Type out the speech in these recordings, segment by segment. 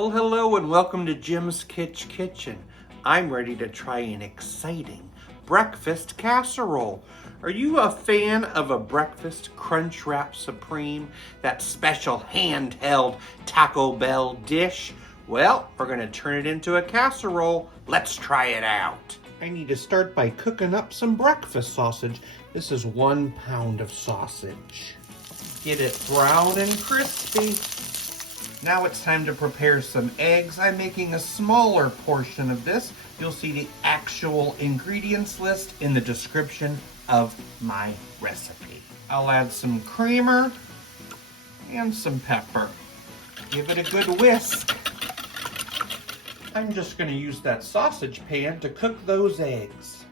Well, hello and welcome to Jim's Kitchen. I'm ready to try an exciting breakfast casserole. Are you a fan of a breakfast Crunchwrap Supreme, that special handheld Taco Bell dish? Well, we're gonna turn it into a casserole. Let's try it out. I need to start by cooking up some breakfast sausage. This is 1 pound of sausage. Get it brown and crispy. Now it's time to prepare some eggs. I'm making a smaller portion of this. You'll see the actual ingredients list in the description of my recipe. I'll add some creamer and some pepper. Give it a good whisk. I'm just going to use that sausage pan to cook those eggs.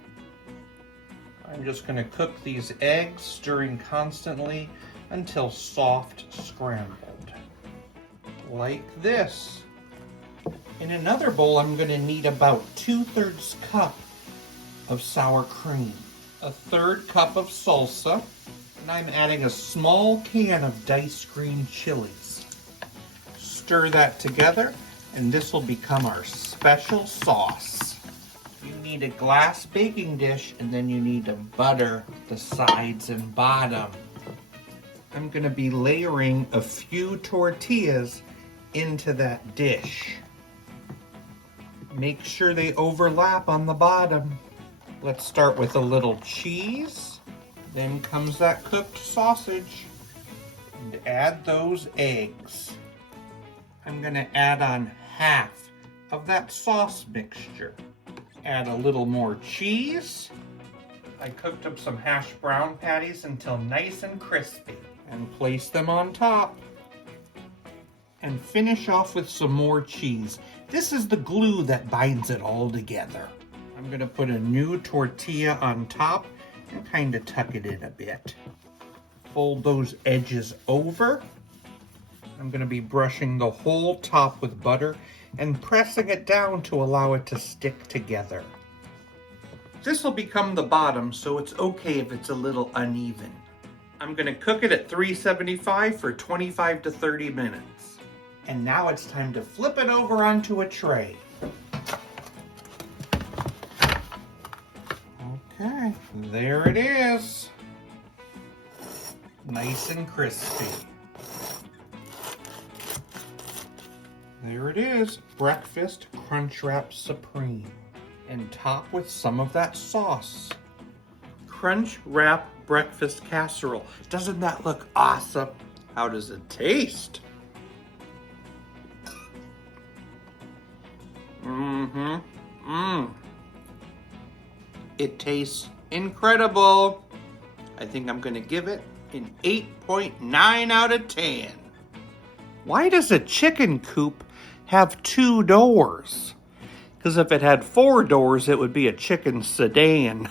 I'm just going to cook these eggs, stirring constantly until soft scrambled. Like this. In another bowl, I'm going to need about 2/3 cup of sour cream, 1/3 cup of salsa, and I'm adding a small can of diced green chilies. Stir that together, and this will become our special sauce. You need a glass baking dish, and then you need to butter the sides and bottom. I'm going to be layering a few tortillas into that dish. Make sure they overlap on the bottom. Let's start with a little cheese. Then comes that cooked sausage. And add those eggs. I'm going to add on half of that sauce mixture. Add a little more cheese. I cooked up some hash brown patties until nice and crispy. And place them on top. And finish off with some more cheese. This is the glue that binds it all together. I'm going to put a new tortilla on top and kind of tuck it in a bit. Fold those edges over. I'm going to be brushing the whole top with butter and pressing it down to allow it to stick together. This will become the bottom, so it's okay if it's a little uneven. I'm going to cook it at 375 for 25 to 30 minutes. And now it's time to flip it over onto a tray. Okay, there it is. Nice and crispy. There it is, breakfast Crunchwrap Supreme. And top with some of that sauce. Crunchwrap breakfast casserole. Doesn't that look awesome? How does it taste? It tastes incredible. I think I'm gonna give it an 8.9 out of 10. Why does a chicken coop have 2 doors? Because if it had 4 doors, it would be a chicken sedan.